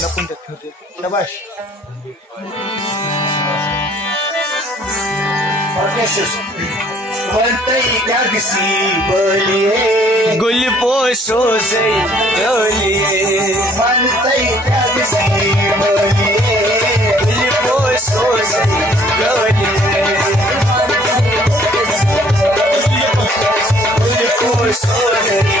शाबाश गुल पोसो से डोलिए गुल पोसो से डोलिए गुल पोसो से डोलिए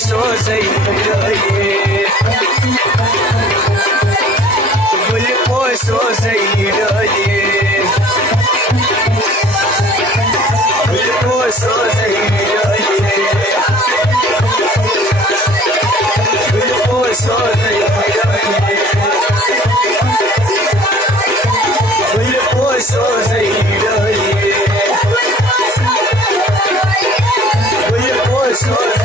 सो सही गुल पोसो सही डोलिए गुल पोसो सही डोलिए गुल पोसो सही डोलिए गुल पोसो सही डोलिए गुल पोसो सही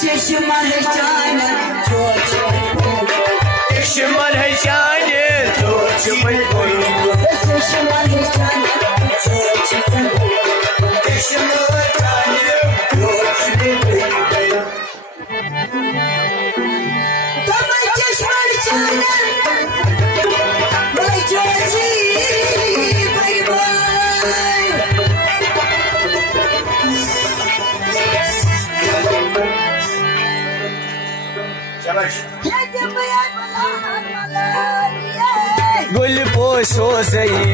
दुश्मन है जाने दुश्मन है जाने तो दुश्मन है जाने गुल पोसो सही